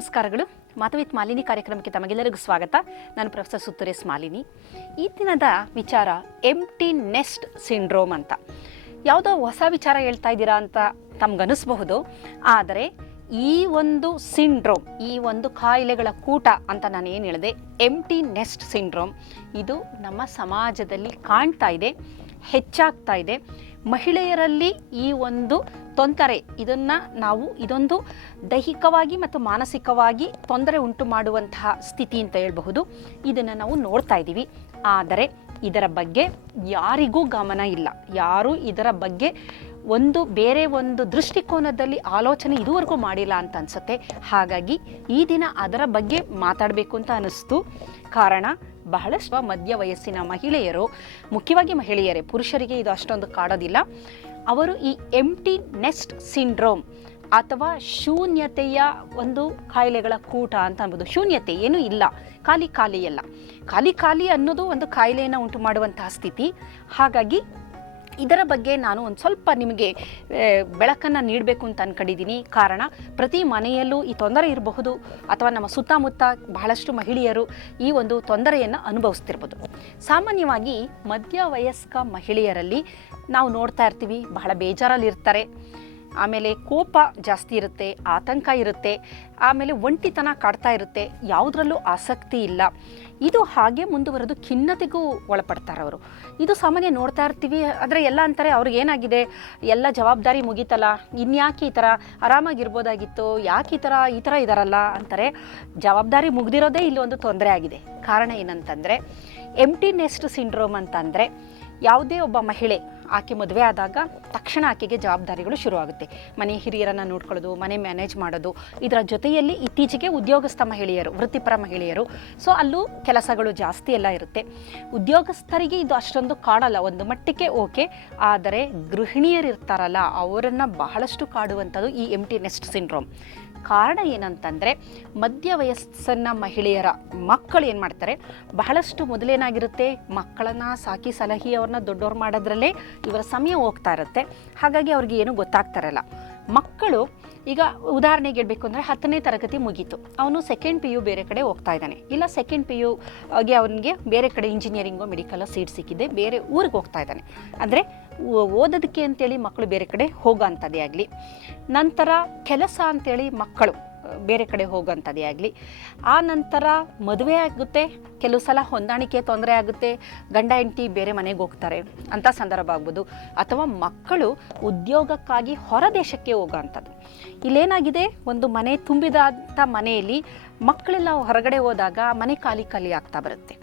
ನಮಸ್ಕಾರಗಳು. ಮಾತವಿತ್ ಮಾಲಿನಿ ಕಾರ್ಯಕ್ರಮಕ್ಕೆ ತಮಗೆಲ್ಲರಿಗೂ ಸ್ವಾಗತ. ನಾನು ಪ್ರೊಫೆಸರ್ ಸುತ್ತುರೇಶ್ ಮಾಲಿನಿ. ಈ ದಿನದ ವಿಚಾರ ಎಂಟಿ ನೆಸ್ಟ್ ಸಿಂಡ್ರೋಮ್ ಅಂತ. ಯಾವುದೋ ಹೊಸ ವಿಚಾರ ಹೇಳ್ತಾ ಇದ್ದೀರಾ ಅಂತ ತಮ್ಗನಿಸ್ಬಹುದು ಆದರೆ ಈ ಒಂದು ಸಿಂಡ್ರೋಮ್ ಈ ಒಂದು ಕಾಯಿಲೆಗಳ ಕೂಟ ಅಂತ ನಾನು ಏನು ಹೇಳಿದೆ ಎಂಟಿ ನೆಸ್ಟ್ ಸಿಂಡ್ರೋಮ್ ಇದು ನಮ್ಮ ಸಮಾಜದಲ್ಲಿ ಕಾಣ್ತಾ ಇದೆ, ಹೆಚ್ಚಾಗ್ತಾ ಇದೆ. ಮಹಿಳೆಯರಲ್ಲಿ ಈ ಒಂದು ತೊಂದರೆ. ಇದನ್ನು ನಾವು ಇದೊಂದು ದೈಹಿಕವಾಗಿ ಮತ್ತು ಮಾನಸಿಕವಾಗಿ ತೊಂದರೆ ಉಂಟು ಮಾಡುವಂತಹ ಸ್ಥಿತಿ ಅಂತ ಹೇಳಬಹುದು. ಇದನ್ನು ನಾವು ನೋಡ್ತಾ ಇದ್ದೀವಿ. ಆದರೆ ಇದರ ಬಗ್ಗೆ ಯಾರಿಗೂ ಗಮನ ಇಲ್ಲ. ಯಾರೂ ಇದರ ಬಗ್ಗೆ ಒಂದು ಬೇರೆ ಒಂದು ದೃಷ್ಟಿಕೋನದಲ್ಲಿ ಆಲೋಚನೆ ಇದುವರೆಗೂ ಮಾಡಿಲ್ಲ ಅಂತ ಅನಿಸುತ್ತೆ. ಹಾಗಾಗಿ ಈ ದಿನ ಅದರ ಬಗ್ಗೆ ಮಾತಾಡಬೇಕು ಅಂತ ಅನ್ನಿಸ್ತು ಕಾರಣ ಬಹಳಷ್ಟು ಮಧ್ಯ ವಯಸ್ಸಿನ ಮಹಿಳೆಯರು, ಮುಖ್ಯವಾಗಿ ಮಹಿಳೆಯರೇ, ಪುರುಷರಿಗೆ ಇದು ಅಷ್ಟೊಂದು ಕಾಡೋದಿಲ್ಲ. ಅವರು ಈ ಎಂಟಿ ನೆಸ್ಟ್ ಸಿಂಡ್ರೋಮ್ ಅಥವಾ ಶೂನ್ಯತೆಯ ಒಂದು ಕಾಯಿಲೆಗಳ ಕೂಟ ಅಂತ ಅನ್ಬೋದು ಶೂನ್ಯತೆ ಏನೂ ಇಲ್ಲ. ಖಾಲಿ ಖಾಲಿ ಅಲ್ಲ. ಖಾಲಿ ಖಾಲಿ ಅನ್ನೋದು ಒಂದು ಕಾಯಿಲೆಯನ್ನು ಉಂಟು ಮಾಡುವಂತಹ ಸ್ಥಿತಿ. ಹಾಗಾಗಿ ಇದರ ಬಗ್ಗೆ ನಾನು ಒಂದು ಸ್ವಲ್ಪ ನಿಮಗೆ ಬೆಳಕನ್ನು ನೀಡಬೇಕು ಅಂತ ಅಂದ್ಕೊಂಡಿದ್ದೀನಿ ಕಾರಣ, ಪ್ರತಿ ಮನೆಯಲ್ಲೂ ಈ ತೊಂದರೆ ಇರಬಹುದು ಅಥವಾ ನಮ್ಮ ಸುತ್ತಮುತ್ತ ಬಹಳಷ್ಟು ಮಹಿಳೆಯರು ಈ ಒಂದು ತೊಂದರೆಯನ್ನು ಅನುಭವಿಸ್ತಿರ್ಬೋದು. ಸಾಮಾನ್ಯವಾಗಿ ಮಧ್ಯ ವಯಸ್ಕ ಮಹಿಳೆಯರಲ್ಲಿ ನಾವು ನೋಡ್ತಾ ಇರ್ತೀವಿ, ಬಹಳ ಬೇಜಾರಲ್ಲಿ ಇರ್ತಾರೆ ಆಮೇಲೆ ಕೋಪ ಜಾಸ್ತಿ ಇರುತ್ತೆ, ಆತಂಕ ಇರುತ್ತೆ, ಆಮೇಲೆ ಒಂಟಿತನ ಕಾಡ್ತಾ ಇರುತ್ತೆ, ಯಾವುದರಲ್ಲೂ ಆಸಕ್ತಿ ಇಲ್ಲ. ಇದು ಹಾಗೆ ಮುಂದುವರೆದು ಖಿನ್ನತೆಗೂ ಒಳಪಡ್ತಾರೆ ಅವರು. ಇದು ಸಾಮಾನ್ಯ ನೋಡ್ತಾ ಇರ್ತೀವಿ, ಆದರೆ ಎಲ್ಲ ಅಂತಾರೆ ಅವ್ರಿಗೆ ಏನಾಗಿದೆ, ಎಲ್ಲ ಜವಾಬ್ದಾರಿ ಮುಗೀತಲ್ಲ, ಇನ್ಯಾಕೆ ಈ ಥರ ಆರಾಮಾಗಿರ್ಬೋದಾಗಿತ್ತು, ಯಾಕೆ ಈ ಥರ ಈ ಥರ ಇದಾರಲ್ಲ ಅಂತಾರೆ. ಜವಾಬ್ದಾರಿ ಮುಗ್ದಿರೋದೇ ಇಲ್ಲಿ ಒಂದು ತೊಂದರೆ ಆಗಿದೆ. ಕಾರಣ ಏನಂತಂದರೆ ಎಂಟಿ ನೆಸ್ಟ್ ಸಿಂಡ್ರೋಮ್ ಅಂತಂದರೆ, ಯಾವುದೇ ಒಬ್ಬ ಮಹಿಳೆ ಆಕೆ ಮದುವೆ ಆದಾಗ ತಕ್ಷಣ ಆಕೆಗೆ ಜವಾಬ್ದಾರಿಗಳು ಶುರುವಾಗುತ್ತೆ. ಮನೆ ಹಿರಿಯರನ್ನು ನೋಡ್ಕೊಳ್ಳೋದು, ಮನೆ ಮ್ಯಾನೇಜ್ ಮಾಡೋದು, ಇದರ ಜೊತೆಯಲ್ಲಿ ಇತ್ತೀಚೆಗೆ ಉದ್ಯೋಗಸ್ಥ ಮಹಿಳೆಯರು, ವೃತ್ತಿಪರ ಮಹಿಳೆಯರು. ಸೊ ಅಲ್ಲೂ ಕೆಲಸಗಳು ಜಾಸ್ತಿ ಎಲ್ಲ ಇರುತ್ತೆ. ಉದ್ಯೋಗಸ್ಥರಿಗೆ ಇದು ಅಷ್ಟೊಂದು ಕಾಡಲ್ಲ, ಒಂದು ಮಟ್ಟಕ್ಕೆ ಓಕೆ. ಆದರೆ ಗೃಹಿಣಿಯರಿರ್ತಾರಲ್ಲ, ಅವರನ್ನು ಬಹಳಷ್ಟು ಕಾಡುವಂಥದ್ದು ಈ ಎಂಟಿ ನೆಸ್ಟ್ ಸಿಂಡ್ರೋಮ್ ಕಾರಣ ಏನಂತಂದರೆ ಮಧ್ಯ ವಯಸ್ಸನ್ನ ಮಹಿಳೆಯರ ಮಕ್ಕಳು ಏನು ಮಾಡ್ತಾರೆ? ಬಹಳಷ್ಟು ಮೊದಲೇನಾಗಿರುತ್ತೆ? ಮಕ್ಕಳನ್ನು ಸಾಕಿ ಸಲಹಿ ಅವ್ರನ್ನ ದೊಡ್ಡವ್ರು ಮಾಡೋದ್ರಲ್ಲೇ ಇವರ ಸಮಯ ಹೋಗ್ತಾ ಇರುತ್ತೆ. ಹಾಗಾಗಿ ಅವ್ರಿಗೆ ಏನೂ ಗೊತ್ತಾಗ್ತಾರಲ್ಲ ಮಕ್ಕಳು ಈಗ ಉದಾಹರಣೆಗೆ ಹೇಳಬೇಕು ಅಂದರೆ ಹತ್ತನೇ ತರಗತಿ ಮುಗೀತು. ಅವನು ಸೆಕೆಂಡ್ ಪಿ ಯು ಬೇರೆ ಕಡೆ ಹೋಗ್ತಾ ಇದ್ದಾನೆ. ಇಲ್ಲ ಸೆಕೆಂಡ್ ಪಿ ಯುಗೆ ಅವನಿಗೆ ಬೇರೆ ಕಡೆ ಇಂಜಿನಿಯರಿಂಗು ಮೆಡಿಕಲ್ ಸೀಟ್ ಸಿಕ್ಕಿದೆ. ಬೇರೆ ಊರಿಗೆ ಹೋಗ್ತಾ ಇದ್ದಾನೆ. ಅಂದರೆ ಓದೋದಕ್ಕೆ ಅಂತೇಳಿ ಮಕ್ಕಳು ಬೇರೆ ಕಡೆ ಹೋಗೋಂಥದ್ದೇ ಆಗಲಿ. ನಂತರ ಕೆಲಸ ಅಂತೇಳಿ ಮಕ್ಕಳು ಬೇರೆ ಕಡೆ ಹೋಗೋಂಥದ್ದೇ ಆಗಲಿ. ಆ ನಂತರ ಮದುವೆ ಆಗುತ್ತೆ, ಕೆಲವು ಸಲ ಹೊಂದಾಣಿಕೆ ತೊಂದರೆ ಆಗುತ್ತೆ, ಗಂಡ ಹೆಂಡತಿ ಬೇರೆ ಮನೆಗೆ ಹೋಗ್ತಾರೆ ಅಂಥ ಸಂದರ್ಭ ಆಗ್ಬೋದು. ಅಥವಾ ಮಕ್ಕಳು ಉದ್ಯೋಗಕ್ಕಾಗಿ ಹೊರದೇಶಕ್ಕೆ ಹೋಗೋವಂಥದ್ದು ಇಲ್ಲೇನಾಗಿದೆ, ಒಂದು ಮನೆ ತುಂಬಿದಂಥ ಮನೆಯಲ್ಲಿ ಮಕ್ಕಳೆಲ್ಲ ಹೊರಗಡೆ ಹೋದಾಗ ಮನೆ ಖಾಲಿ ಖಾಲಿ ಆಗ್ತಾ ಬರುತ್ತೆ.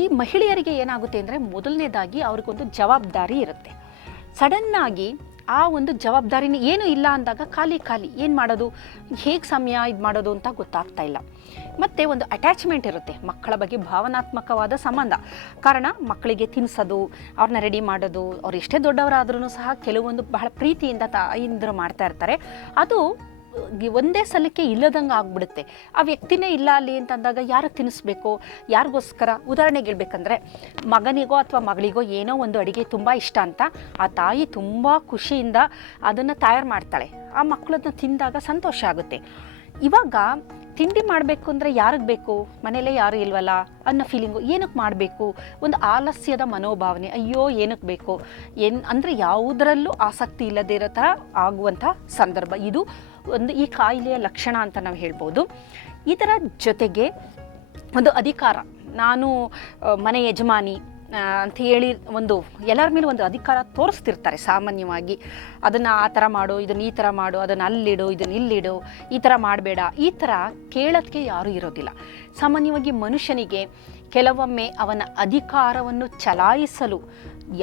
ಈ ಮಹಿಳೆಯರಿಗೆ ಏನಾಗುತ್ತೆ ಅಂದರೆ ಮೊದಲನೇದಾಗಿ ಅವ್ರಿಗೊಂದು ಜವಾಬ್ದಾರಿ ಇರುತ್ತೆ. ಸಡನ್ನಾಗಿ ಆ ಒಂದು ಜವಾಬ್ದಾರಿನ ಏನು ಇಲ್ಲ ಅಂದಾಗ ಖಾಲಿ ಖಾಲಿ ಏನು ಮಾಡೋದು? ಹೇಗೆ ಸಮಯ ಇದು ಮಾಡೋದು ಅಂತ ಗೊತ್ತಾಗ್ತಾ ಇಲ್ಲ. ಮತ್ತು ಒಂದು ಅಟ್ಯಾಚ್ಮೆಂಟ್ ಇರುತ್ತೆ, ಮಕ್ಕಳ ಬಗ್ಗೆ ಭಾವನಾತ್ಮಕವಾದ ಸಂಬಂಧ. ಕಾರಣ ಮಕ್ಕಳಿಗೆ ತಿನ್ನಿಸೋದು ಅವ್ರನ್ನ ರೆಡಿ ಮಾಡೋದು, ಅವ್ರು ಎಷ್ಟೇ ದೊಡ್ಡವರಾದ್ರೂ ಸಹ ಕೆಲವೊಂದು ಬಹಳ ಪ್ರೀತಿಯಿಂದ ತಾಯಿಂದರು ಮಾಡ್ತಾ ಇರ್ತಾರೆ. ಅದು ಒಂದೇ ಸಲಕ್ಕೆ ಇಲ್ಲದಂಗೆ ಆಗ್ಬಿಡುತ್ತೆ. ಆ ವ್ಯಕ್ತಿನೇ ಇಲ್ಲ ಅಲ್ಲಿ ಅಂತಂದಾಗ ಯಾರಿಗೆ ತಿನ್ನಿಸ್ಬೇಕು? ಯಾರಿಗೋಸ್ಕರ? ಉದಾಹರಣೆಗೆ ಹೇಳ್ಬೇಕಂದ್ರೆ, ಮಗನಿಗೋ ಅಥವಾ ಮಗಳಿಗೋ ಏನೋ ಒಂದು ಅಡುಗೆ ತುಂಬ ಇಷ್ಟ ಅಂತ ಆ ತಾಯಿ ತುಂಬ ಖುಷಿಯಿಂದ ಅದನ್ನು ತಯಾರು ಮಾಡ್ತಾಳೆ. ಆ ಮಕ್ಕಳನ್ನು ತಿಂದಾಗ ಸಂತೋಷ ಆಗುತ್ತೆ. ಇವಾಗ ತಿಂಡಿ ಮಾಡಬೇಕು ಅಂದರೆ ಯಾರಿಗೆ ಬೇಕು? ಮನೇಲೇ ಯಾರು ಇಲ್ವಲ್ಲ? ಅನ್ನೋ ಫೀಲಿಂಗು ಏನಕ್ಕೆ ಮಾಡಬೇಕು? ಒಂದು ಆಲಸ್ಯದ ಮನೋಭಾವನೆ, ಅಯ್ಯೋ ಏನಕ್ಕೆ ಬೇಕು? ಏನು ಅಂದರೆ ಯಾವುದರಲ್ಲೂ ಆಸಕ್ತಿ ಇಲ್ಲದೇ ಇರೋ ಥರ ಆಗುವಂಥ ಸಂದರ್ಭ. ಇದು ಒಂದು ಈ ಕಾಯಿಲೆಯ ಲಕ್ಷಣ ಅಂತ ನಾವು ಹೇಳ್ಬೋದು. ಇದರ ಜೊತೆಗೆ ಒಂದು ಅಧಿಕಾರ. ನಾನು ಮನೆ ಯಜಮಾನಿ ಅಂತ ಹೇಳಿ ಒಂದು ಎಲ್ಲರ ಮೇಲೆ ಒಂದು ಅಧಿಕಾರ ತೋರಿಸ್ತಿರ್ತಾರೆ ಸಾಮಾನ್ಯವಾಗಿ. ಅದನ್ನು ಆ ಥರ ಮಾಡು, ಇದನ್ನು ಈ ಥರ ಮಾಡು, ಅದನ್ನು ಅಲ್ಲಿಡು, ಇದನ್ನು ಇಲ್ಲಿಡು, ಈ ಥರ ಮಾಡಬೇಡ. ಈ ಥರ ಕೇಳೋದಕ್ಕೆ ಯಾರೂ ಇರೋದಿಲ್ಲ. ಸಾಮಾನ್ಯವಾಗಿ ಮನುಷ್ಯನಿಗೆ ಕೆಲವೊಮ್ಮೆ ಅವನ ಅಧಿಕಾರವನ್ನು ಚಲಾಯಿಸಲು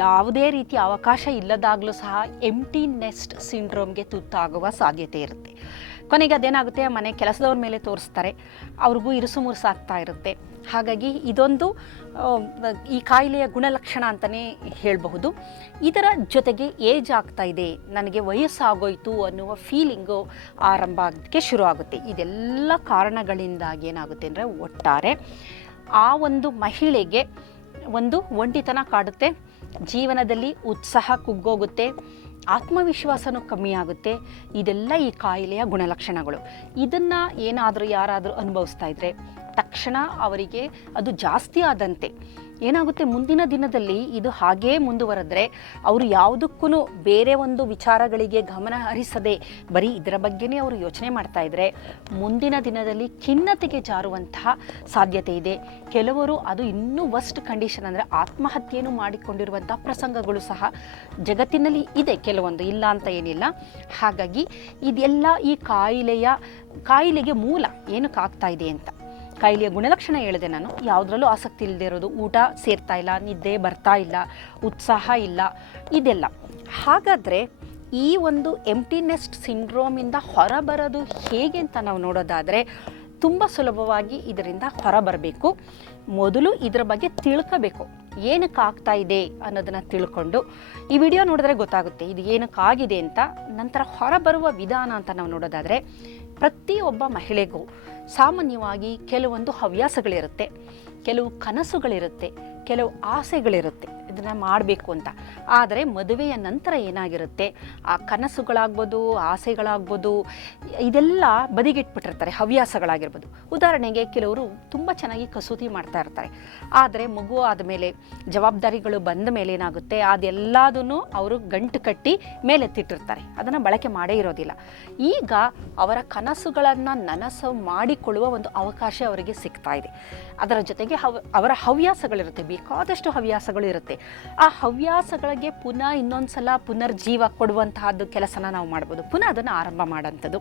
ಯಾವುದೇ ರೀತಿಯ ಅವಕಾಶ ಇಲ್ಲದಾಗಲೂ ಸಹ ಎಂಟಿ ನೆಸ್ಟ್ ಸಿಂಡ್ರೋಮ್ಗೆ ತುತ್ತಾಗುವ ಸಾಧ್ಯತೆ ಇರುತ್ತೆ. ಕೊನೆಗೆ ಅದೇನಾಗುತ್ತೆ, ಮನೆ ಕೆಲಸದವ್ರ ಮೇಲೆ ತೋರಿಸ್ತಾರೆ, ಅವ್ರಿಗೂ ಇರುಸು ಮುರುಸಾಗ್ತಾ ಇರುತ್ತೆ. ಹಾಗಾಗಿ ಇದೊಂದು ಈ ಕಾಯಿಲೆಯ ಗುಣಲಕ್ಷಣ ಅಂತಲೇ ಹೇಳಬಹುದು. ಇದರ ಜೊತೆಗೆ ಏಜ್ ಆಗ್ತಾ ಇದೆ, ನನಗೆ ವಯಸ್ಸಾಗೋಯಿತು ಅನ್ನುವ ಫೀಲಿಂಗು ಆರಂಭ ಆಗೋದಕ್ಕೆ ಶುರು ಆಗುತ್ತೆ ಇದೆಲ್ಲ ಕಾರಣಗಳಿಂದಾಗಿ ಏನಾಗುತ್ತೆ ಅಂದರೆ, ಒಟ್ಟಾರೆ ಆ ಒಂದು ಮಹಿಳೆಗೆ ಒಂದು ಒಂಟಿತನ ಕಾಡುತ್ತೆ ಜೀವನದಲ್ಲಿ ಉತ್ಸಾಹ ಕುಗ್ಗೋಗುತ್ತೆ, ಆತ್ಮವಿಶ್ವಾಸನೂ ಕಮ್ಮಿ ಆಗುತ್ತೆ. ಇದೆಲ್ಲ ಈ ಕಾಯಿಲೆಯ ಗುಣಲಕ್ಷಣಗಳು. ಇದನ್ನು ಏನಾದರೂ ಯಾರಾದರೂ ಅನುಭವಿಸ್ತಾ ಇದ್ದರೆ ತಕ್ಷಣ ಅವರಿಗೆ ಅದು ಜಾಸ್ತಿ ಆದಂತೆ. ಏನಾಗುತ್ತೆ? ಮುಂದಿನ ದಿನದಲ್ಲಿ ಇದು ಹಾಗೇ ಮುಂದುವರೆದ್ರೆ ಅವರು ಯಾವುದಕ್ಕೂ ಬೇರೆ ಒಂದು ವಿಚಾರಗಳಿಗೆ ಗಮನ ಹರಿಸದೆ ಬರೀ ಇದರ ಬಗ್ಗೆನೇ ಅವರು ಯೋಚನೆ ಮಾಡ್ತಾ ಇದ್ದರೆ ಮುಂದಿನ ದಿನದಲ್ಲಿ ಖಿನ್ನತೆಗೆ ಜಾರುವಂತಹ ಸಾಧ್ಯತೆ ಇದೆ. ಕೆಲವರು ಅದು ಇನ್ನೂ ವರ್ಸ್ಟ್ ಕಂಡೀಷನ್ ಅಂದರೆ ಆತ್ಮಹತ್ಯೆಯನ್ನು ಮಾಡಿಕೊಂಡಿರುವಂಥ ಪ್ರಸಂಗಗಳು ಸಹ ಜಗತ್ತಿನಲ್ಲಿ ಇದೆ. ಕೆಲವೊಂದು ಇಲ್ಲ ಅಂತ ಏನಿಲ್ಲ. ಹಾಗಾಗಿ ಇದೆಲ್ಲ ಈ ಕಾಯಿಲೆಯ ಕಾಯಿಲೆಗೆ ಮೂಲ ಏನಕ್ಕೆ ಆಗ್ತಾ ಇದೆ ಅಂತ. ಕಾಯಿಲೆಯ ಗುಣಲಕ್ಷಣ ಹೇಳಿದೆ ನಾನು. ಯಾವುದ್ರಲ್ಲೂ ಆಸಕ್ತಿ ಇಲ್ಲದೆ ಇರೋದು ಊಟ ಸೇರ್ತಾ ಇಲ್ಲ, ನಿದ್ದೆ ಬರ್ತಾ ಇಲ್ಲ, ಉತ್ಸಾಹ ಇಲ್ಲ, ಇದೆಲ್ಲ. ಹಾಗಾದರೆ ಈ ಒಂದು ಎಂಟಿನೆಸ್ಟ್ ಸಿಂಡ್ರೋಮಿಂದ ಹೊರಬರೋದು ಹೇಗೆ ಅಂತ ನಾವು ನೋಡೋದಾದರೆ ತುಂಬ ಸುಲಭವಾಗಿ ಇದರಿಂದ ಹೊರಬರಬೇಕು. ಮೊದಲು ಇದರ ಬಗ್ಗೆ ತಿಳ್ಕೋಬೇಕು. ಏನಕ್ಕೆ ಆಗ್ತಾ ಇದೆ ಅನ್ನೋದನ್ನು ತಿಳ್ಕೊಂಡು. ಈ ವಿಡಿಯೋ ನೋಡಿದ್ರೆ ಗೊತ್ತಾಗುತ್ತೆ, ಇದು ಏನಕ್ಕಾಗಿದೆ ಅಂತ. ನಂತರ ಹೊರಬರುವ ವಿಧಾನ ಅಂತ ನಾವು ನೋಡೋದಾದರೆ ಪ್ರತಿಯೊಬ್ಬ ಮಹಿಳೆಗೂ ಸಾಮಾನ್ಯವಾಗಿ ಕೆಲವೊಂದು ಹವ್ಯಾಸಗಳಿರುತ್ತೆ. ಕೆಲವು ಕನಸುಗಳಿರುತ್ತೆ. ಕೆಲವು ಆಸೆಗಳಿರುತ್ತೆ. ಇದನ್ನು ಮಾಡಬೇಕು ಅಂತ. ಆದರೆ ಮದುವೆಯ ನಂತರ ಏನಾಗಿರುತ್ತೆ? ಆ ಕನಸುಗಳಾಗ್ಬೋದು, ಆಸೆಗಳಾಗ್ಬೋದು, ಇದೆಲ್ಲ ಬದಿಗಿಟ್ಬಿಟ್ಟಿರ್ತಾರೆ, ಹವ್ಯಾಸಗಳಾಗಿರ್ಬೋದು. ಉದಾಹರಣೆಗೆ ಕೆಲವರು ತುಂಬ ಚೆನ್ನಾಗಿ ಕಸೂತಿ ಮಾಡ್ತಾ ಇರ್ತಾರೆ. ಆದರೆ ಮಗು ಆದಮೇಲೆ ಜವಾಬ್ದಾರಿಗಳು ಬಂದ ಮೇಲೆ ಏನಾಗುತ್ತೆ? ಅದೆಲ್ಲದನ್ನು ಅವರು ಗಂಟು ಕಟ್ಟಿ ಮೇಲೆತ್ತಿಟ್ಟಿರ್ತಾರೆ. ಅದನ್ನು ಬಳಕೆ ಮಾಡೇ ಇರೋದಿಲ್ಲ. ಈಗ ಅವರ ಕನಸುಗಳನ್ನು ನನಸು ಮಾಡಿಕೊಳ್ಳುವ ಒಂದು ಅವಕಾಶ ಅವರಿಗೆ ಸಿಗ್ತಾ ಇದೆ. ಅದರ ಜೊತೆಗೆ ಹವ್, ಅವರ ಹವ್ಯಾಸಗಳಿರುತ್ತೆ. ಬೇಕಾದಷ್ಟು ಹವ್ಯಾಸಗಳು ಇರುತ್ತೆ. ಆ ಹವ್ಯಾಸಗಳಿಗೆ ಪುನಃ ಇನ್ನೊಂದು ಸಲ ಪುನರ್ಜೀವ ಕೊಡುವಂತಹದ್ದು ಕೆಲಸನ ನಾವು ಮಾಡ್ಬೋದು. ಪುನಃ ಅದನ್ನು ಆರಂಭ ಮಾಡೋಂಥದ್ದು.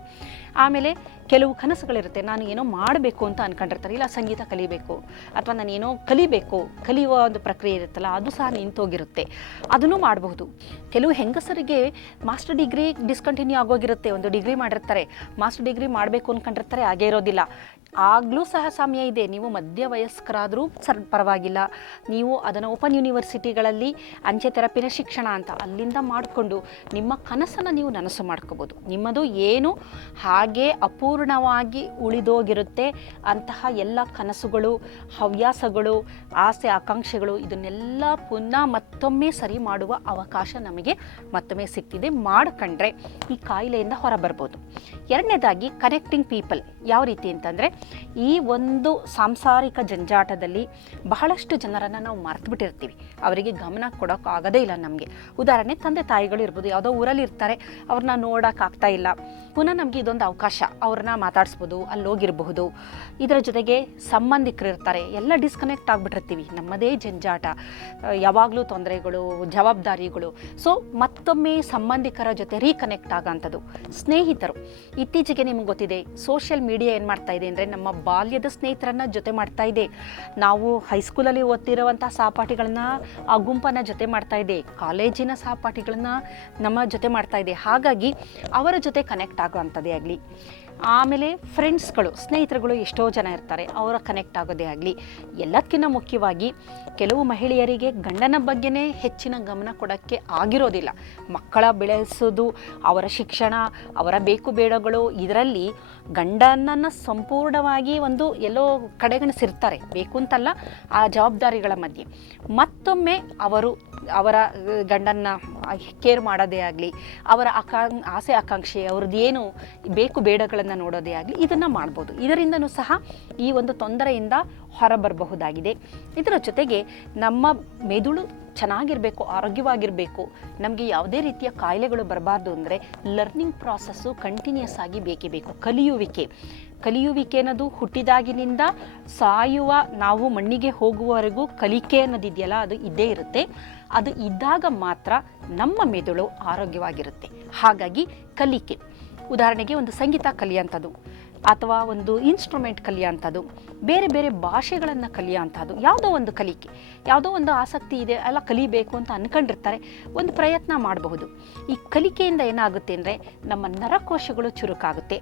ಆಮೇಲೆ ಕೆಲವು ಕನಸುಗಳಿರುತ್ತೆ. ನಾನು ಏನೋ ಮಾಡಬೇಕು ಅಂತ ಅನ್ಕೊಂಡಿರ್ತಾರೆ. ಇಲ್ಲ, ಸಂಗೀತ ಕಲಿಬೇಕು ಅಥವಾ ನಾನು ಏನೋ ಕಲಿಬೇಕು, ಕಲಿಯುವ ಒಂದು ಪ್ರಕ್ರಿಯೆ ಇರುತ್ತಲ್ಲ, ಅದು ಸಹ ನಿಂತೋಗಿರುತ್ತೆ. ಅದನ್ನು ಮಾಡಬಹುದು. ಕೆಲವು ಹೆಂಗಸರಿಗೆ ಮಾಸ್ಟರ್ ಡಿಗ್ರಿ ಡಿಸ್ಕಂಟಿನ್ಯೂ ಆಗೋಗಿರುತ್ತೆ. ಒಂದು ಡಿಗ್ರಿ ಮಾಡಿರ್ತಾರೆ. ಮಾಸ್ಟರ್ ಡಿಗ್ರಿ ಮಾಡಬೇಕು ಅಂದ್ಕೊಂಡಿರ್ತಾರೆ ಹಾಗೇ ಇರೋದಿಲ್ಲ. ಆಗಲೂ ಸಹ ಸಮಯ ಇದೆ. ನೀವು ಮಧ್ಯವಯಸ್ಕರಾದರೂ ಸರ್ ಪರವಾಗಿಲ್ಲ. ನೀವು ಅದನ್ನು ಓಪನ್ ಯೂನಿವರ್ಸಿಟಿಗಳಲ್ಲಿ ಅಂಚೆ ತೆರಪಿನ ಶಿಕ್ಷಣ ಅಂತ ಅಲ್ಲಿಂದ ಮಾಡಿಕೊಂಡು ನಿಮ್ಮ ಕನಸನ್ನು ನೀವು ನನಸು ಮಾಡ್ಕೋಬೋದು. ನಿಮ್ಮದು ಏನು, ಹಾಗೆ ಅಪೂರ್ಣವಾಗಿ ಉಳಿದೋಗಿರುತ್ತೆ ಅಂತಹ ಎಲ್ಲ ಕನಸುಗಳು, ಹವ್ಯಾಸಗಳು, ಆಸೆ, ಆಕಾಂಕ್ಷೆಗಳು ಇದನ್ನೆಲ್ಲ ಪುನಃ ಮತ್ತೊಮ್ಮೆ ಸರಿ ಮಾಡುವ ಅವಕಾಶ ನಮಗೆ ಮತ್ತೊಮ್ಮೆ ಸಿಗ್ತಿದೆ ಮಾಡ್ಕೊಂಡ್ರೆ ಈ ಕಾಯಿಲೆಯಿಂದ ಹೊರಬರ್ಬೋದು. ಎರಡನೇದಾಗಿ ಕನೆಕ್ಟಿಂಗ್ ಪೀಪಲ್ ಯಾವ ರೀತಿ ಅಂತಂದರೆ ಈ ಒಂದು ಸಾಂಸಾರಿಕ ಜಂಜಾಟದಲ್ಲಿ ಬಹಳಷ್ಟು ಜನರನ್ನು ನಾವು ಮರೆತುಬಿಟ್ಟಿರ್ತೀವಿ ಅವರಿಗೆ ಗಮನ ಕೊಡೋಕ್ಕಾಗದೇ ಇಲ್ಲ ನಮಗೆ. ಉದಾಹರಣೆ ತಂದೆ ತಾಯಿಗಳು ಇರ್ಬೋದು, ಯಾವುದೋ ಊರಲ್ಲಿ ಇರ್ತಾರೆ ಅವ್ರನ್ನ ನೋಡೋಕ್ಕಾಗ್ತಾ ಇಲ್ಲ. ಪುನಃ ನಮಗೆ ಇದೊಂದು ಅವಕಾಶ. ಅವ್ರನ್ನ ಮಾತಾಡಿಸ್ಬೋದು, ಅಲ್ಲಿ ಹೋಗಿರಬಹುದು. ಇದರ ಜೊತೆಗೆ ಸಂಬಂಧಿಕರು ಇರ್ತಾರೆ, ಎಲ್ಲ ಡಿಸ್ಕನೆಕ್ಟ್ ಆಗಿಬಿಟ್ಟಿರ್ತೀವಿ. ನಮ್ಮದೇ ಜಂಜಾಟ. ಯಾವಾಗಲೂ ತೊಂದರೆಗಳು, ಜವಾಬ್ದಾರಿಗಳು. ಸೊ ಮತ್ತೊಮ್ಮೆ ಸಂಬಂಧಿಕರ ಜೊತೆ ರೀಕನೆಕ್ಟ್ ಆಗೋಂಥದ್ದು. ಸ್ನೇಹಿತರು. ಇತ್ತೀಚೆಗೆ ನಿಮ್ಗೆ ಗೊತ್ತಿದೆ ಸೋಷಿಯಲ್ ಮೀಡಿಯಾ ಏನು ಮಾಡ್ತಾ ಇದೆ ಅಂದರೆ ನಮ್ಮ ಬಾಲ್ಯದ ಸ್ನೇಹಿತರನ್ನ ಜೊತೆ ಮಾಡ್ತಾ ಇದೆ. ನಾವು ಹೈಸ್ಕೂಲಲ್ಲಿ ಓದ್ತಿರುವಂಥ ಸಹಪಾಠಿಗಳನ್ನ ಆ ಗುಂಪನ್ನು ಜೊತೆ ಮಾಡ್ತಾ ಇದೆ. ಕಾಲೇಜಿನ ಸಹಪಾಠಿಗಳನ್ನ ನಮ್ಮ ಜೊತೆ ಮಾಡ್ತಾ ಇದೆ. ಹಾಗಾಗಿ ಅವರ ಜೊತೆ ಕನೆಕ್ಟ್ ಆಗುವಂಥದ್ದೇ ಆಗಲಿ. ಆಮೇಲೆ ಫ್ರೆಂಡ್ಸ್ಗಳು ಸ್ನೇಹಿತರುಗಳು ಎಷ್ಟೋ ಜನ ಇರ್ತಾರೆ, ಅವರ ಕನೆಕ್ಟ್ ಆಗೋದೇ ಆಗಲಿ. ಎಲ್ಲದಕ್ಕಿಂತ ಮುಖ್ಯವಾಗಿ ಕೆಲವು ಮಹಿಳೆಯರಿಗೆ ಗಂಡನ ಬಗ್ಗೆನೇ ಹೆಚ್ಚಿನ ಗಮನ ಕೊಡೋಕ್ಕೆ ಆಗಿರೋದಿಲ್ಲ. ಮಕ್ಕಳ ಬೆಳೆಸೋದು, ಅವರ ಶಿಕ್ಷಣ, ಅವರ ಬೇಕು ಬೇಡಗಳು, ಇದರಲ್ಲಿ ಗಂಡನನ್ನು ಸಂಪೂರ್ಣವಾಗಿ ಒಂದು ಎಲ್ಲೋ ಕಡೆಗಣಿಸಿರ್ತಾರೆ. ಬೇಕು ಅಂತಲ್ಲ, ಆ ಜವಾಬ್ದಾರಿಗಳ ಮಧ್ಯೆ. ಮತ್ತೊಮ್ಮೆ ಅವರು, ಅವರ ಗಂಡನ್ನ ಕೇರ್ ಮಾಡೋದೇ ಆಗಲಿ, ಅವರ ಆಕಾಂಕ್ಷ, ಆಸೆ ಆಕಾಂಕ್ಷೆ ಅವ್ರದ್ದು ಏನು ಬೇಕು ಬೇಡಗಳನ್ನು ನೋಡೋದೇ ಆಗಲಿ ಇದನ್ನು ಮಾಡ್ಬೋದು. ಇದರಿಂದನೂ ಸಹ ಈ ಒಂದು ತೊಂದರೆಯಿಂದ ಹೊರಬರಬಹುದಾಗಿದೆ. ಇದರ ಜೊತೆಗೆ ನಮ್ಮ ಮೆದುಳು ಚೆನ್ನಾಗಿರಬೇಕು, ಆರೋಗ್ಯವಾಗಿರಬೇಕು, ನಮಗೆ ಯಾವುದೇ ರೀತಿಯ ಕಾಯಿಲೆಗಳು ಬರಬಾರ್ದು ಅಂದರೆ ಲರ್ನಿಂಗ್ ಪ್ರಾಸೆಸ್ಸು ಕಂಟಿನ್ಯೂಸ್ ಆಗಿ ಬೇಕೇ ಬೇಕು. ಕಲಿಯುವಿಕೆ. ಕಲಿಯುವಿಕೆ ಅನ್ನೋದು ಹುಟ್ಟಿದಾಗಿನಿಂದ ಸಾಯುವ ನಾವು ಮಣ್ಣಿಗೆ ಹೋಗುವವರೆಗೂ ಕಲಿಕೆ ಅನ್ನೋದಿದೆಯಲ್ಲ, ಅದು ಇದ್ದೇ ಇರುತ್ತೆ. ಅದು ಇದ್ದಾಗ ಮಾತ್ರ ನಮ್ಮ ಮೆದುಳು ಆರೋಗ್ಯವಾಗಿರುತ್ತೆ. ಹಾಗಾಗಿ ಕಲಿಕೆ. ಉದಾಹರಣೆಗೆ ಒಂದು ಸಂಗೀತ ಕಲಿಯೋಂಥದ್ದು ಅಥವಾ ಒಂದು ಇನ್ಸ್ಟ್ರೂಮೆಂಟ್ ಕಲಿಯೋಂಥದ್ದು, ಬೇರೆ ಬೇರೆ ಭಾಷೆಗಳನ್ನು ಕಲಿಯೋಂಥದ್ದು, ಯಾವುದೋ ಒಂದು ಕಲಿಕೆ, ಯಾವುದೋ ಒಂದು ಆಸಕ್ತಿ ಇದೆ, ಎಲ್ಲ ಕಲಿಬೇಕು ಅಂತ ಅಂದ್ಕೊಂಡಿರ್ತಾರೆ ಒಂದು ಪ್ರಯತ್ನ ಮಾಡಬಹುದು. ಈ ಕಲಿಕೆಯಿಂದ ಏನಾಗುತ್ತೆ ಅಂದರೆ ನಮ್ಮ ನರಕೋಶಗಳು ಚುರುಕಾಗುತ್ತೆ.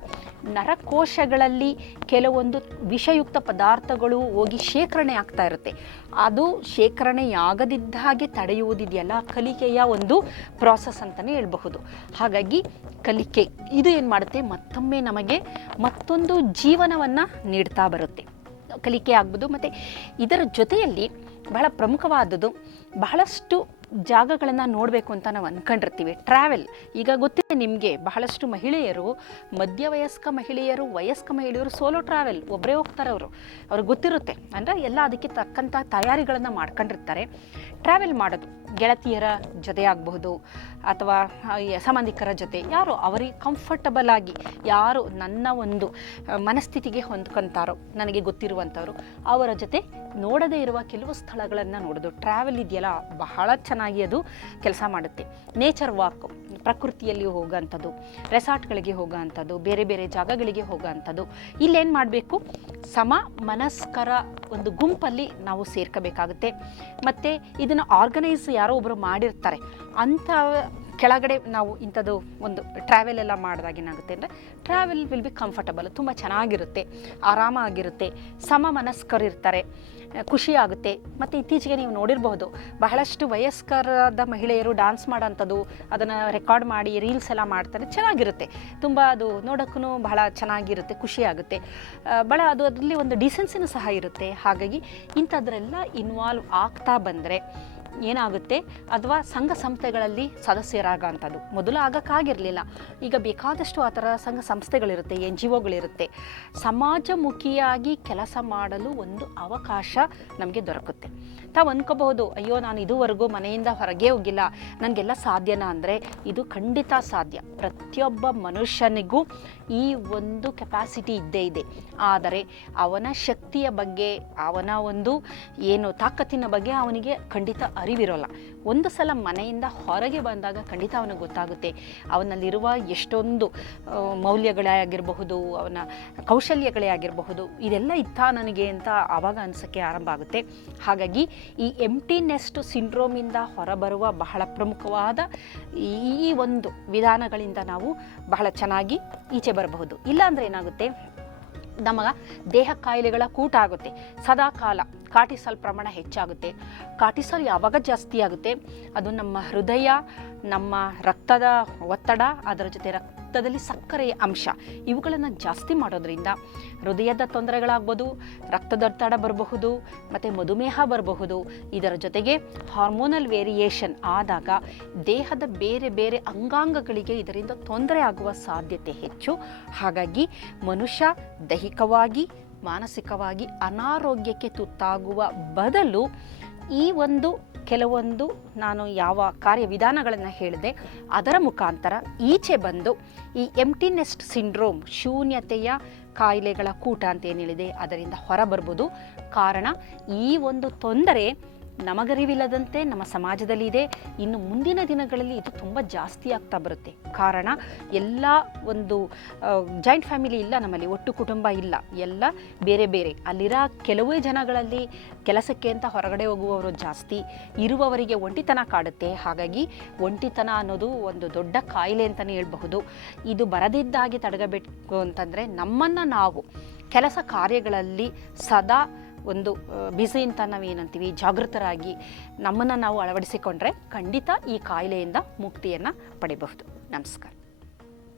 ನರಕೋಶಗಳಲ್ಲಿ ಕೆಲವೊಂದು ವಿಷಯುಕ್ತ ಪದಾರ್ಥಗಳು ಹೋಗಿ ಶೇಖರಣೆ ಆಗ್ತಾ ಇರುತ್ತೆ. ಅದು ಶೇಖರಣೆಯಾಗದಿದ್ದ ಹಾಗೆ ತಡೆಯುವುದಿದೆಯಲ್ಲ? ಕಲಿಕೆಯ ಒಂದು ಪ್ರಾಸೆಸ್ ಅಂತಲೇ ಹೇಳಬಹುದು. ಹಾಗಾಗಿ ಕಲಿಕೆ, ಇದು ಏನು ಮಾಡುತ್ತೆ? ಮತ್ತೊಮ್ಮೆ ನಮಗೆ ಮತ್ತೊಂದು ಜೀವನವನ್ನು ನೀಡ್ತಾ ಬರುತ್ತೆ. ಕಲಿಕೆ ಆಗ್ಬೋದು, ಮತ್ತು ಇದರ ಜೊತೆಯಲ್ಲಿ ಬಹಳ ಪ್ರಮುಖವಾದದ್ದು ಬಹಳಷ್ಟು ಜಾಗಗಳನ್ನು ನೋಡಬೇಕು ಅಂತ ನಾವು ಅಂದ್ಕೊಂಡಿರ್ತೀವಿ ಟ್ರಾವೆಲ್ ಈಗ ಗೊತ್ತಿದೆ ನಿಮಗೆ, ಬಹಳಷ್ಟು ಮಹಿಳೆಯರು, ಮಧ್ಯವಯಸ್ಕ ಮಹಿಳೆಯರು, ವಯಸ್ಕ ಮಹಿಳೆಯರು ಸೋಲೋ ಟ್ರಾವೆಲ್ ಒಬ್ಬರೇ ಹೋಗ್ತಾರೆ ಅವರು. ಅವ್ರಿಗೆ ಗೊತ್ತಿರುತ್ತೆ. ಅಂದರೆ ಎಲ್ಲ ಅದಕ್ಕೆ ತಕ್ಕಂಥ ತಯಾರಿಗಳನ್ನು ಮಾಡ್ಕೊಂಡಿರ್ತಾರೆ. ಟ್ರಾವೆಲ್ ಮಾಡೋದು. ಗೆಳತಿಯರ ಜೊತೆ ಆಗಬಹುದು ಅಥವಾ ಸಂಬಂಧಿಕರ ಜೊತೆ. ಯಾರು ಅವರಿಗೆ ಕಂಫರ್ಟಬಲ್ ಆಗಿ, ಯಾರು ನನ್ನ ಒಂದು ಮನಸ್ಥಿತಿಗೆ ಹೊಂದ್ಕೊಂತಾರೋ, ನನಗೆ ಗೊತ್ತಿರುವಂಥವ್ರು, ಅವರ ಜೊತೆ ನೋಡದೇ ಇರುವ ಕೆಲವು ಸ್ಥಳಗಳನ್ನು ನೋಡೋದು. ಟ್ರಾವೆಲ್ ಇದೆಯಲ್ಲ, ಬಹಳ ಚೆನ್ನಾಗಿ ಅದು ಕೆಲಸ ಮಾಡುತ್ತೆ. ನೇಚರ್ ವಾಕ್ ಪ್ರಕೃತಿಯಲ್ಲಿ ಹೋಗೋಂಥದ್ದು ರೆಸಾರ್ಟ್ಗಳಿಗೆ ಹೋಗೋಂಥದ್ದು, ಬೇರೆ ಬೇರೆ ಜಾಗಗಳಿಗೆ ಹೋಗೋಂಥದ್ದು. ಇಲ್ಲೇನು ಮಾಡಬೇಕು? ಸಮ ಮನಸ್ಕರ ಒಂದು ಗುಂಪಲ್ಲಿ ನಾವು ಸೇರ್ಕೋಬೇಕಾಗುತ್ತೆ. ಮತ್ತು ಇದನ್ನು ಆರ್ಗನೈಸ್ ಯಾರೋ ಒಬ್ಬರು ಮಾಡಿರ್ತಾರೆ. ಅಂಥ ಕೆಳಗಡೆ ನಾವು ಇಂಥದ್ದು ಒಂದು ಟ್ರಾವೆಲ್ ಎಲ್ಲ ಮಾಡಿದಾಗ ಏನಾಗುತ್ತೆ ಅಂದರೆ ಟ್ರಾವೆಲ್ ವಿಲ್ ಬಿ ಕಂಫರ್ಟಬಲ್ ತುಂಬ ಚೆನ್ನಾಗಿರುತ್ತೆ, ಆರಾಮಾಗಿರುತ್ತೆ. ಸಮ ಮನಸ್ಕರಿರ್ತಾರೆ. ಖುಷಿ ಆಗುತ್ತೆ ಮತ್ತು ಇತ್ತೀಚೆಗೆ ನೀವು ನೋಡಿರಬಹುದು, ಬಹಳಷ್ಟು ವಯಸ್ಕರಾದ ಮಹಿಳೆಯರು ಡಾನ್ಸ್ ಮಾಡೋಂಥದ್ದು, ಅದನ್ನು ರೆಕಾರ್ಡ್ ಮಾಡಿ ರೀಲ್ಸ್ ಎಲ್ಲ ಮಾಡ್ತಾರೆ, ಚೆನ್ನಾಗಿರುತ್ತೆ. ತುಂಬ ಅದು ನೋಡೋಕ್ಕೂ ಬಹಳ ಚೆನ್ನಾಗಿರುತ್ತೆ ಖುಷಿ ಆಗುತ್ತೆ ಬಹಳ ಅದು ಅದರಲ್ಲಿ ಒಂದು ಡಿಸೆನ್ಸಿನೂ ಸಹ ಇರುತ್ತೆ. ಹಾಗಾಗಿ ಇಂಥದ್ರೆಲ್ಲ ಇನ್ವಾಲ್ವ್ ಆಗ್ತಾ ಬಂದರೆ ಏನಾಗುತ್ತೆ? ಅಥವಾ ಸಂಘ ಸಂಸ್ಥೆಗಳಲ್ಲಿ ಸದಸ್ಯರಾಗಂಥದ್ದು ಮೊದಲು ಆಗೋಕ್ಕಾಗಿರಲಿಲ್ಲ. ಈಗ ಬೇಕಾದಷ್ಟು ಆ ಥರ ಸಂಘ ಸಂಸ್ಥೆಗಳಿರುತ್ತೆ ಎನ್ ಜಿ ಒಗಳಿರುತ್ತೆ ಸಮಾಜಮುಖಿಯಾಗಿ ಕೆಲಸ ಮಾಡಲು ಒಂದು ಅವಕಾಶ ನಮಗೆ ದೊರಕುತ್ತೆ. ತಾವು ಅಂದ್ಕೋಬಹುದು ಅಯ್ಯೋ, ನಾನು ಇದುವರೆಗೂ ಮನೆಯಿಂದ ಹೊರಗೆ ಹೋಗಿಲ್ಲ. ನನಗೆಲ್ಲ ಸಾಧ್ಯನಾ? ಅಂದರೆ, ಇದು ಖಂಡಿತ ಸಾಧ್ಯ. ಪ್ರತಿಯೊಬ್ಬ ಮನುಷ್ಯನಿಗೂ ಈ ಒಂದು ಕೆಪಾಸಿಟಿ ಇದ್ದೇ ಇದೆ. ಆದರೆ, ಅವನ ಶಕ್ತಿಯ ಬಗ್ಗೆ, ಅವನ ಒಂದು ಏನು ತಾಕತ್ತಿನ ಬಗ್ಗೆ ಅವನಿಗೆ ಖಂಡಿತ ಅರಿವಿರೋಲ್ಲ. ಒಂದು ಸಲ ಮನೆಯಿಂದ ಹೊರಗೆ ಬಂದಾಗ ಖಂಡಿತ ಅವನಿಗೆ ಗೊತ್ತಾಗುತ್ತೆ. ಅವನಲ್ಲಿರುವ ಎಷ್ಟೊಂದು ಮೌಲ್ಯಗಳೇ ಆಗಿರಬಹುದು, ಅವನ ಕೌಶಲ್ಯಗಳೇ ಆಗಿರಬಹುದು, ಇದೆಲ್ಲ ಇತ್ತಾ ನನಗೆ ಅಂತ ಆವಾಗ ಅನಿಸೋಕ್ಕೆ ಆರಂಭ ಆಗುತ್ತೆ. ಹಾಗಾಗಿ ಈ ಎಂಟಿ ನೆಸ್ಟ್ ಸಿಂಡ್ರೋಮಿಂದ ಹೊರಬರುವ ಬಹಳ ಪ್ರಮುಖವಾದ ಈ ಒಂದು ವಿಧಾನಗಳಿಂದ ನಾವು ಬಹಳ ಚೆನ್ನಾಗಿ ಈಚೆ ಬರಬಹುದು. ಇಲ್ಲಾಂದರೆ ಏನಾಗುತ್ತೆ? ನಮ್ಮ ದೇಹ ಕಾಯಿಲೆಗಳ ಕೂಟ ಆಗುತ್ತೆ. ಸದಾ ಕಾಲ ಕಾರ್ಟಿಸಾಲ್ ಪ್ರಮಾಣ ಹೆಚ್ಚಾಗುತ್ತೆ. ಕಾಟಿಸಲ್ ಯಾವಾಗ ಜಾಸ್ತಿ ಆಗುತ್ತೆ? ಅದು ನಮ್ಮ ಹೃದಯ, ನಮ್ಮ ರಕ್ತದ ಒತ್ತಡ, ಅದರ ಜೊತೆ ರಕ್ತದಲ್ಲಿ ಸಕ್ಕರೆಯ ಅಂಶ. ಇವುಗಳನ್ನು ಜಾಸ್ತಿ ಮಾಡೋದ್ರಿಂದ ಹೃದಯದ ತೊಂದರೆಗಳಾಗ್ಬೋದು ರಕ್ತದೊತ್ತಡ ಬರಬಹುದು, ಮತ್ತು ಮಧುಮೇಹ ಬರಬಹುದು. ಇದರ ಜೊತೆಗೆ ಹಾರ್ಮೋನಲ್ ವೇರಿಯೇಷನ್ ಆದಾಗ ದೇಹದ ಬೇರೆ ಬೇರೆ ಅಂಗಾಂಗಗಳಿಗೆ ಇದರಿಂದ ತೊಂದರೆ ಆಗುವ ಸಾಧ್ಯತೆ ಹೆಚ್ಚು. ಹಾಗಾಗಿ ಮನುಷ್ಯ ದೈಹಿಕವಾಗಿ, ಮಾನಸಿಕವಾಗಿ ಅನಾರೋಗ್ಯಕ್ಕೆ ತುತ್ತಾಗುವ ಬದಲು ಈ ಒಂದು ಕೆಲವೊಂದು ನಾನು ಯಾವ ಕಾರ್ಯವಿಧಾನಗಳನ್ನು ಹೇಳಿದೆ, ಅದರ ಮುಖಾಂತರ ಈಚೆ ಬಂದು ಈ ಎಂಟಿನೆಸ್ಟ್ ಸಿಂಡ್ರೋಮ್ ಶೂನ್ಯತೆಯ ಕಾಯಿಲೆಗಳ ಕೂಟ ಅಂತ ಏನು ಹೇಳಿದೆ, ಅದರಿಂದ ಹೊರಬರ್ಬೋದು. ಕಾರಣ, ಈ ಒಂದು ತೊಂದರೆ ನಮಗರಿವಿಲ್ಲದಂತೆ ನಮ್ಮ ಸಮಾಜದಲ್ಲಿ ಇದೆ. ಇನ್ನು ಮುಂದಿನ ದಿನಗಳಲ್ಲಿ ಇದು ತುಂಬ ಜಾಸ್ತಿ ಆಗ್ತಾ ಬರುತ್ತೆ. ಕಾರಣ, ಎಲ್ಲ ಒಂದು ಜಾಯಿಂಟ್ ಫ್ಯಾಮಿಲಿ ಇಲ್ಲ ನಮ್ಮಲ್ಲಿ, ಒಟ್ಟು ಕುಟುಂಬ ಇಲ್ಲ. ಎಲ್ಲ ಬೇರೆ ಬೇರೆ. ಅಲ್ಲಿರೋ ಕೆಲವೇ ಜನಗಳಲ್ಲಿ ಕೆಲಸಕ್ಕೆ ಅಂತ ಹೊರಗಡೆ ಹೋಗುವವರು ಜಾಸ್ತಿ. ಇರುವವರಿಗೆ ಒಂಟಿತನ ಕಾಡುತ್ತೆ. ಹಾಗಾಗಿ ಒಂಟಿತನ ಅನ್ನೋದು ಒಂದು ದೊಡ್ಡ ಕಾಯಿಲೆ ಅಂತಲೇ ಹೇಳ್ಬಹುದು. ಇದು ಬರದಿದ್ದಾಗಿ ತಡೆಗಬೇಕು ಅಂತಂದರೆ ನಮ್ಮನ್ನು ನಾವು ಕೆಲಸ ಕಾರ್ಯಗಳಲ್ಲಿ ಸದಾ ಒಂದು ಬಿಸಿಯಿಂದ ನಾವು ಏನಂತೀವಿ ಜಾಗೃತರಾಗಿ ನಮ್ಮನ್ನು ನಾವು ಅಳವಡಿಸಿಕೊಂಡ್ರೆ ಖಂಡಿತ ಈ ಕಾಯಿಲೆಯಿಂದ ಮುಕ್ತಿಯನ್ನು ಪಡಿಬಹುದು. ನಮಸ್ಕಾರ.